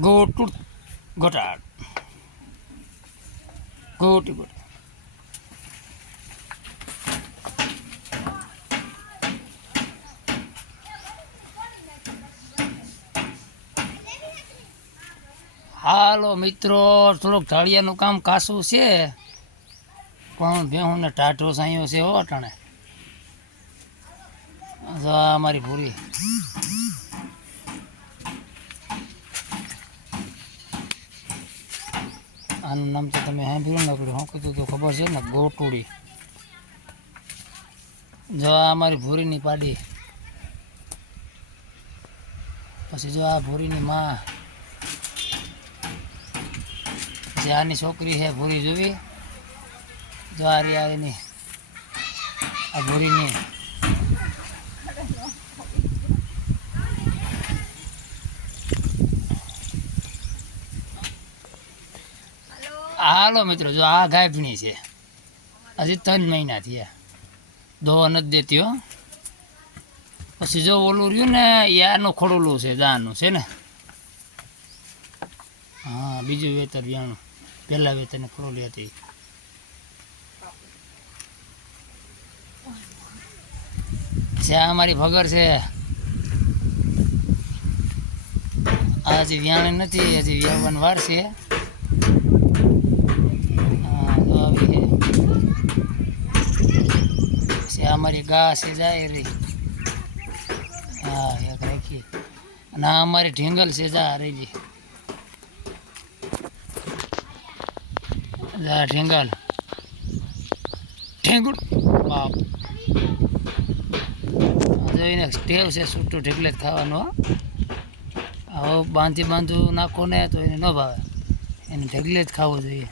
go to Gotthard. Go to Gotthard. હાલો મિત્રો, થોડુંક ઢાળિયાનું કામ કાસું છે પણ ભેહુંને ટાઢો સાંયો છે હો અટાણે મારી ભૂરી આનું નામ તો તમે સાંભળ્યું ને શું કીધું તો ખબર છે ને, ગોટુડી. જો આ અમારી ભૂરીની પાડી. પછી જો આ ભૂરીની માં. જે આની છોકરી છે ભૂરી જોવી? જો આ રી આ એની આ ભૂરીની. હાલો મિત્રો, જો આ ગાયભણી છે. હજી ત્રણ મહિના થયા. દોવા નથી દેતી હો. પછી જો ઓલું રહ્યું ને, એ આનું ખોડુલું છે દાનું છે ને? હા, બીજું વેતર વ્યાણું. પહેલાં વેતરને ખોડલી હતી. છે, આ અમારી ભગર છે. હજી વ્યાણ નથી, હજી વ્યાવન વાર છે હા, તો આવી છે. છે આ અમારી ગા છે જાય રહી. હા એક રાખી આ અમારી ઢીંગલ છે, જા રેજી જા ઢીંગલ. ઢીંગુડ. બાપ. જોઈને ટેવ છે છૂટું ઢીકલે ખાવાનું આવો બાંધી બાંધું નાખો ને તો એને ન ભાવે. એને ઢગલે જ ખાવું જોઈએ.